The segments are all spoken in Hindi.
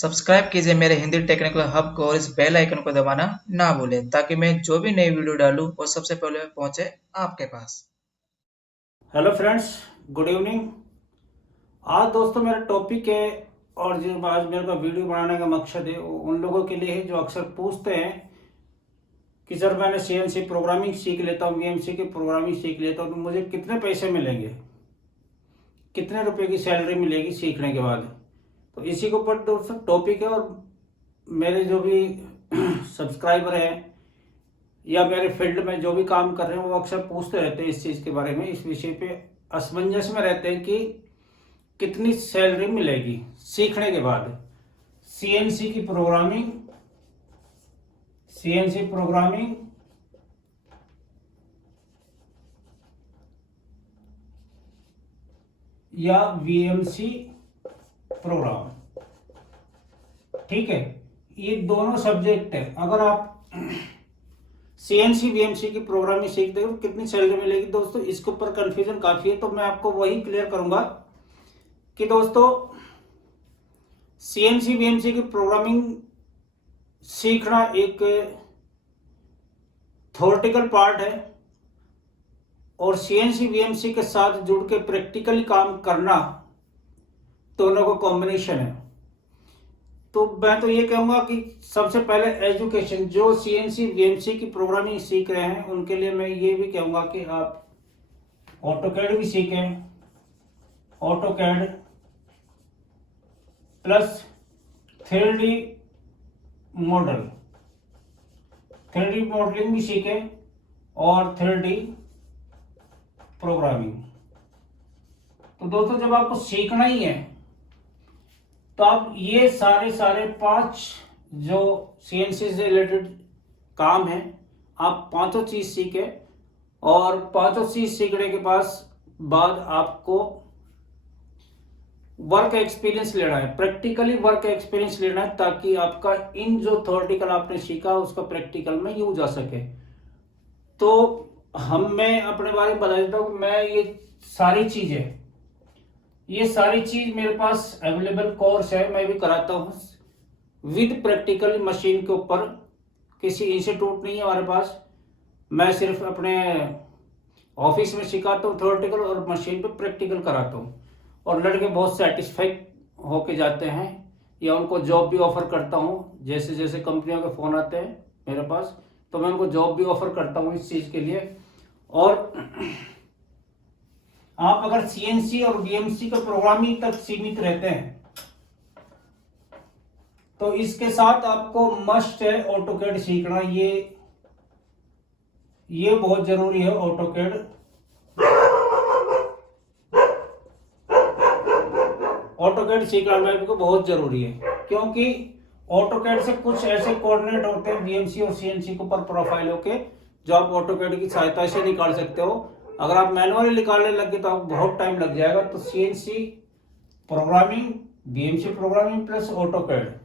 सब्सक्राइब कीजिए मेरे हिंदी टेक्निकल हब को और इस बेल आइकन को दबाना ना भूलें ताकि मैं जो भी नई वीडियो डालूं वो सबसे पहले पहुंचे आपके पास। Hello friends, good evening. आज दोस्तों मेरा टॉपिक है और जो आज मेरे को वीडियो बनाने का मकसद है वो उन लोगों के लिए है जो अक्सर पूछते हैं कि सर मैंने सीएनसी प्रोग्रामिंग सीख लेता हूँ, वीएमसी की प्रोग्रामिंग सीख लेता हूँ तो मुझे कितने पैसे मिलेंगे, कितने रुपए की सैलरी मिलेगी सीखने के बाद। तो इसी के ऊपर दोस्तों टॉपिक है और मेरे जो भी सब्सक्राइबर हैं या मेरे फील्ड में जो भी काम कर रहे हैं वो अक्सर पूछते रहते हैं इस चीज़ के बारे में, इस विषय पे असमंजस में रहते हैं कि कितनी सैलरी मिलेगी सीखने के बाद सीएनसी की प्रोग्रामिंग, सीएनसी प्रोग्रामिंग या वीएमसी प्रोग्राम। ठीक है, ये दोनों सब्जेक्ट है। अगर आप सीएनसी वीएमसी की प्रोग्रामिंग सीखते हो कितनी सैलरी मिलेगी दोस्तों, इसके ऊपर कंफ्यूजन काफ़ी है। तो मैं आपको वही क्लियर करूंगा कि दोस्तों सीएनसी वीएमसी की प्रोग्रामिंग सीखना एक थ्योरेटिकल पार्ट है और सीएनसी वीएमसी के साथ जुड़ के प्रैक्टिकली काम करना दोनों का कॉम्बिनेशन है। तो मैं तो ये कहूँगा कि सबसे पहले एजुकेशन, जो सीएनसी वीएमसी की प्रोग्रामिंग सीख रहे हैं उनके लिए मैं ये भी कहूँगा कि आप ऑटोकैड भी सीखें, AutoCAD plus 3D model, 3D modelling भी सीखें और 3D प्रोग्रामिंग। तो दोस्तों जब आपको सीखना ही है तो आप ये सारे 5 जो सीएनसी से रिलेटेड काम है आप पांचों चीज सीखें और पांचों चीज सीखने के बाद आपको वर्क एक्सपीरियंस लेना है, प्रैक्टिकली वर्क एक्सपीरियंस लेना है ताकि आपका इन जो थ्योरेटिकल आपने सीखा उसका प्रैक्टिकल में यूज आ सके। तो मैं अपने बारे में बता देता हूँ, मैं ये सारी चीज मेरे पास अवेलेबल कोर्स है, मैं भी कराता हूँ विद प्रैक्टिकल मशीन के ऊपर। किसी इंस्टीट्यूट नहीं है हमारे पास, मैं सिर्फ अपने ऑफिस में सिखाता हूँ थ्योरेटिकल और मशीन पे प्रैक्टिकल कराता हूँ और लड़के बहुत सेटिस्फाइड होके जाते हैं या उनको जॉब भी ऑफर करता हूँ। जैसे जैसे कंपनियों के फ़ोन आते हैं मेरे पास तो मैं उनको जॉब भी ऑफर करता हूँ इस चीज़ के लिए। और आप अगर सीएनसी और वीएमसी का प्रोग्रामिंग तक सीमित रहते हैं तो इसके साथ आपको मस्ट है ऑटोकैड सीखना, ये बहुत जरूरी है। ऑटोकैड सीखना मेरे को बहुत जरूरी है क्योंकि ऑटोकैड से कुछ ऐसे कोऑर्डिनेट होते हैं वीएमसी और सीएनसी के ऊपर प्रोफाइल होके जो आप ऑटोकैड की सहायता से निकाल सकते हो। अगर आप मैनुअली निकालने लगे तो आपको बहुत टाइम लग जाएगा। तो CNC programming, VMC programming plus AutoCAD,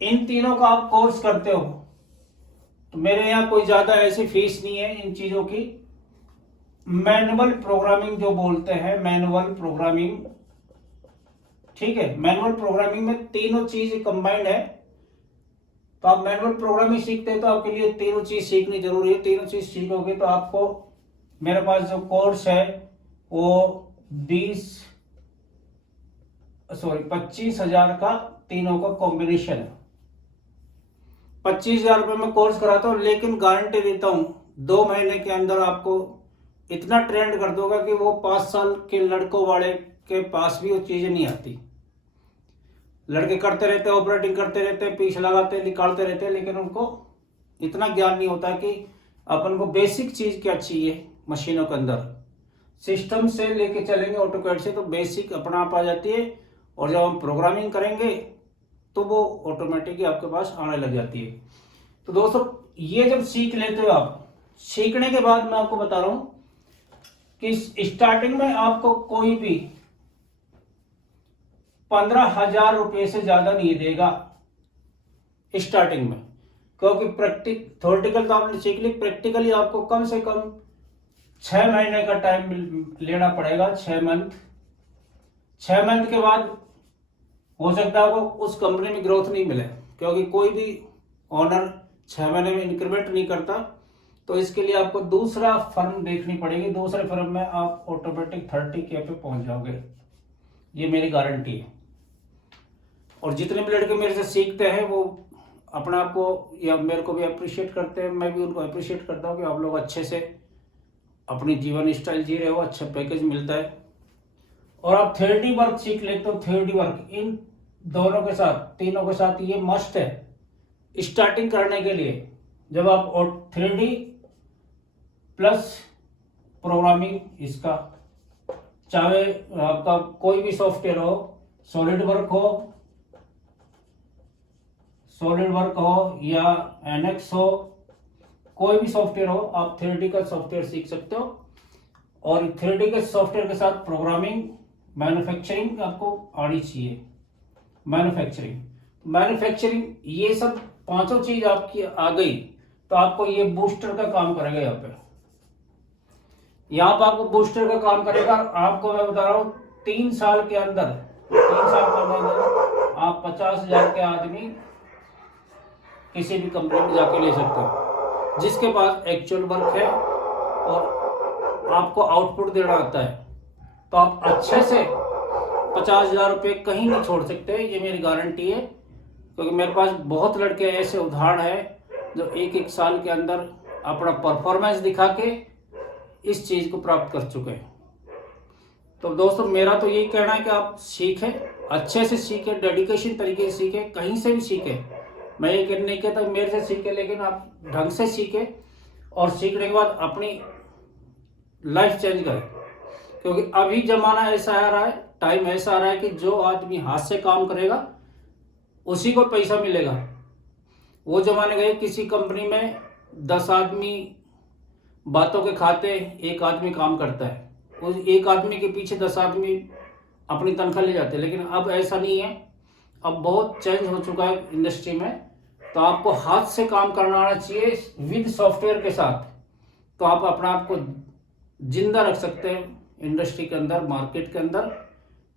इन तीनों का आप कोर्स करते हो तो मेरे यहाँ कोई ज़्यादा ऐसी फीस नहीं है इन चीज़ों की। मैनुअल प्रोग्रामिंग जो बोलते हैं, मैनुअल प्रोग्रामिंग, ठीक है, मैनुअल प्रोग्रामिंग में तीनों चीज कंबाइंड है। तो आप मैनुअल प्रोग्रामिंग सीखते हैं तो आपके लिए तीनों चीज सीखनी जरूरी है। तीनों चीज सीखोगे तो आपको मेरे पास जो कोर्स है वो 25,000 का तीनों का कॉम्बिनेशन है। 25,000 रुपये में कोर्स कराता हूँ लेकिन गारंटी देता हूँ 2 महीने के अंदर आपको इतना ट्रेंड कर दूंगा कि वो 5 साल के लड़कों वाले के पास भी वो चीजें नहीं आती। लड़के करते रहते हैं, ऑपरेटिंग करते रहते हैं, पीछे लगाते निकालते रहते हैं, लेकिन उनको इतना ज्ञान नहीं होता कि अपन को बेसिक चीज क्या चाहिए मशीनों के अंदर। सिस्टम से लेके चलेंगे ऑटोकैड से तो बेसिक अपना आप आ जाती है और जब हम प्रोग्रामिंग करेंगे तो वो ऑटोमेटिक आपके पास आने लग जाती है। तो दोस्तों ये जब सीख लेते हो आप, सीखने के बाद मैं आपको बता रहा हूं कि स्टार्टिंग में आपको कोई भी 15,000 रुपये से ज्यादा नहीं देगा स्टार्टिंग में, क्योंकि थ्योरेटिकल तो आपने सीख ली, प्रैक्टिकली आपको कम से कम 6 महीने का टाइम लेना पड़ेगा। 6 मंथ के बाद हो सकता है आपको उस कंपनी में ग्रोथ नहीं मिले, क्योंकि कोई भी ओनर 6 महीने में इंक्रीमेंट नहीं करता। तो इसके लिए आपको दूसरा फर्म देखनी पड़ेगी, दूसरे फर्म में आप ऑटोमेटिक 30K पे पहुंच जाओगे, ये मेरी गारंटी है। और जितने भी लड़के मेरे से सीखते हैं वो अपने आप को या मेरे को भी अप्रिशिएट करते हैं, मैं भी उनको अप्रिशिएट करता हूँ कि आप लोग अच्छे से अपनी जीवन स्टाइल जी रहे हो, अच्छा पैकेज मिलता है। और आप 3D वर्क सीख लेते हो, 3D वर्क इन दोनों के साथ, तीनों के साथ ये मस्ट है स्टार्टिंग करने के लिए। जब आप 3D प्लस प्रोग्रामिंग, इसका चाहे आपका कोई भी सॉफ्टवेयर हो, सॉलिड वर्क हो या NX हो, कोई भी सॉफ्टवेयर हो, आप 3D का सॉफ्टवेयर सीख सकते हो। और 3D के सॉफ्टवेयर के साथ प्रोग्रामिंग, मैन्युफैक्चरिंग आपको आनी चाहिए। मैन्युफैक्चरिंग ये सब पांचों चीज आपकी आ गई तो आपको ये बूस्टर का काम करेगा। यहाँ पे आपको बूस्टर का काम करेगा। आपको मैं बता रहा हूँ 3 साल के अंदर आप 50,000 के आदमी किसी भी कंपनी में जाके ले सकते हो, जिसके पास एक्चुअल वर्क है और आपको आउटपुट देना आता है। तो आप अच्छे से 50,000 रुपये कहीं नहीं छोड़ सकते, ये मेरी गारंटी है। क्योंकि मेरे पास बहुत लड़के ऐसे उदाहरण हैं जो एक साल के अंदर अपना परफॉर्मेंस दिखा के इस चीज़ को प्राप्त कर चुके हैं। तो दोस्तों मेरा तो यही कहना है कि आप सीखें, अच्छे से सीखें, डेडिकेशन तरीके से सीखें, कहीं से भी सीखें। मैं ये नहीं कहता मेरे से सीखें, लेकिन आप ढंग से सीखें और सीखने के बाद अपनी लाइफ चेंज करें। क्योंकि अभी जमाना ऐसा आ रहा है, टाइम ऐसा आ रहा है कि जो आदमी हाथ से काम करेगा उसी को पैसा मिलेगा। वो जमाने गए किसी कंपनी में 10 आदमी बातों के खाते, एक आदमी काम करता है, उस एक आदमी के पीछे 10 आदमी अपनी तनख्वाह ले जाते हैं। लेकिन अब ऐसा नहीं है, अब बहुत चेंज हो चुका है इंडस्ट्री में। तो आपको हाथ से काम करना आना चाहिए विद सॉफ्टवेयर के साथ, तो आप अपना आप को जिंदा रख सकते हैं इंडस्ट्री के अंदर, मार्केट के अंदर,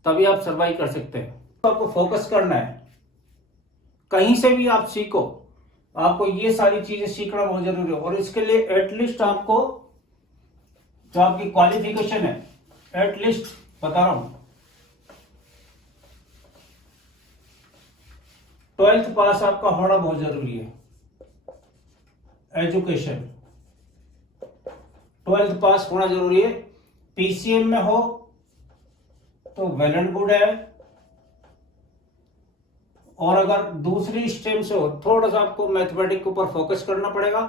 तभी आप सर्वाइव कर सकते हैं। तो आपको फोकस करना है, कहीं से भी आप सीखो, आपको ये सारी चीजें सीखना बहुत जरूरी है। और इसके लिए एटलीस्ट आपको जो आपकी क्वालिफिकेशन है, एटलीस्ट बता रहा हूं 12th पास आपका होना बहुत जरूरी है। एजुकेशन 12th पास होना जरूरी है। PCM में हो तो वेल एंड गुड है, और अगर दूसरी स्ट्रीम से हो थोड़ा सा आपको मैथमेटिक के ऊपर फोकस करना पड़ेगा,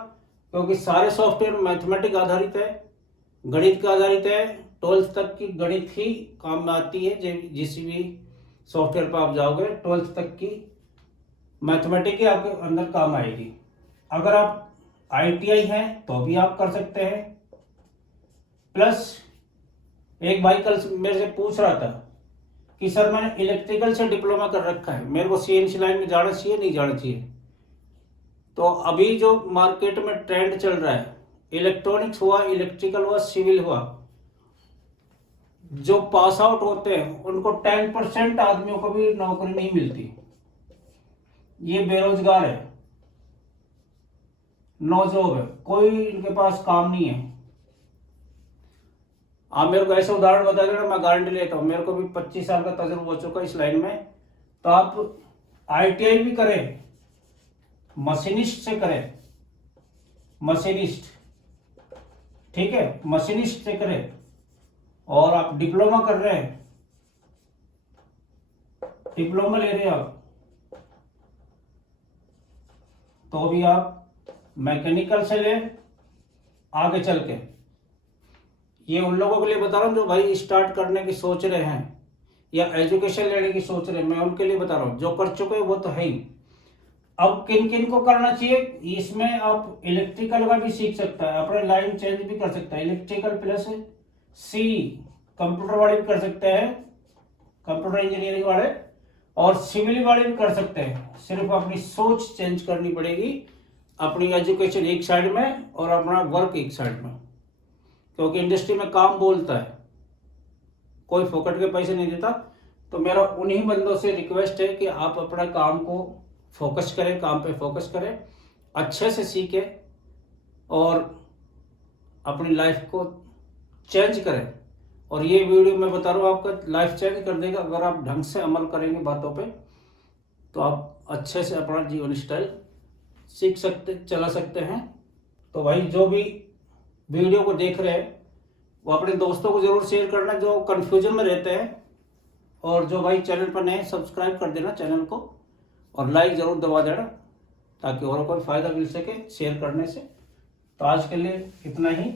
क्योंकि सारे सॉफ्टवेयर मैथमेटिक आधारित है, गणित का आधारित है। 12th तक की गणित ही काम में आती है, जिस भी सॉफ्टवेयर पर आप जाओगे 12th तक की मैथमेटिक ही आपके अंदर काम आएगी। अगर आप ITI हैं तो भी आप कर सकते हैं। प्लस एक भाई कल मेरे से पूछ रहा था कि सर मैंने इलेक्ट्रिकल से डिप्लोमा कर रखा है, मेरे को CNC लाइन में जाना चाहिए नहीं जाना चाहिए? तो अभी जो मार्केट में ट्रेंड चल रहा है, इलेक्ट्रॉनिक्स हुआ, इलेक्ट्रिकल हुआ, सिविल हुआ, जो पास आउट होते हैं उनको 10% आदमियों को भी नौकरी नहीं मिलती। ये बेरोजगार है, नो जॉब है, कोई इनके पास काम नहीं है। आप मेरे को ऐसे उदाहरण बता देना, मैं गारंटी लेता हूँ, मेरे को भी 25 साल का तजुर्बा हो चुका है इस लाइन में। तो आप ITI भी करें, मशीनिस्ट से करें, मशीनिस्ट, ठीक है, मशीनिस्ट से करें। और आप डिप्लोमा कर रहे हैं, डिप्लोमा ले रहे हैं आप, तो भी आप मैकेनिकल से ले आगे चल के। ये उन लोगों के लिए बता रहा हूँ जो भाई स्टार्ट करने की सोच रहे हैं या एजुकेशन लेने की सोच रहे हैं, मैं उनके लिए बता रहा हूँ। जो कर चुके हैं वो तो है ही। अब किन किन को करना चाहिए, इसमें आप इलेक्ट्रिकल का भी सीख सकता है, अपने लाइन चेंज भी कर सकता है। इलेक्ट्रिकल प्लस C, कंप्यूटर वाले भी कर सकते हैं, कंप्यूटर इंजीनियरिंग वाले, और सिविल वाले भी कर सकते हैं। सिर्फ अपनी सोच चेंज करनी पड़ेगी, अपनी एजुकेशन एक साइड में और अपना वर्क एक साइड में। क्योंकि इंडस्ट्री में काम बोलता है, कोई फोकट के पैसे नहीं देता। तो मेरा उन्हीं बंदों से रिक्वेस्ट है कि आप अपना काम को फोकस करें, काम पे फोकस करें, अच्छे से सीखें और अपनी लाइफ को चेंज करें। और ये वीडियो मैं बता रहा हूँ आपका लाइफ चेंज कर देगा। अगर आप ढंग से अमल करेंगे बातों पे तो आप अच्छे से अपना जीवन स्टाइल सीख सकते, चला सकते हैं। तो भाई जो भी वीडियो को देख रहे हैं वो अपने दोस्तों को ज़रूर शेयर करना जो कन्फ्यूजन में रहते हैं, और जो भाई चैनल पर नए सब्सक्राइब कर देना चैनल को, और लाइक ज़रूर दबा देना ताकि और कोई फ़ायदा मिल सके शेयर करने से। तो आज के लिए इतना ही,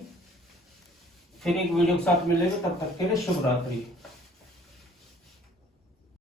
फिर एक वीडियो के साथ मिलेंगे, तब तक के लिए शुभ रात्रि।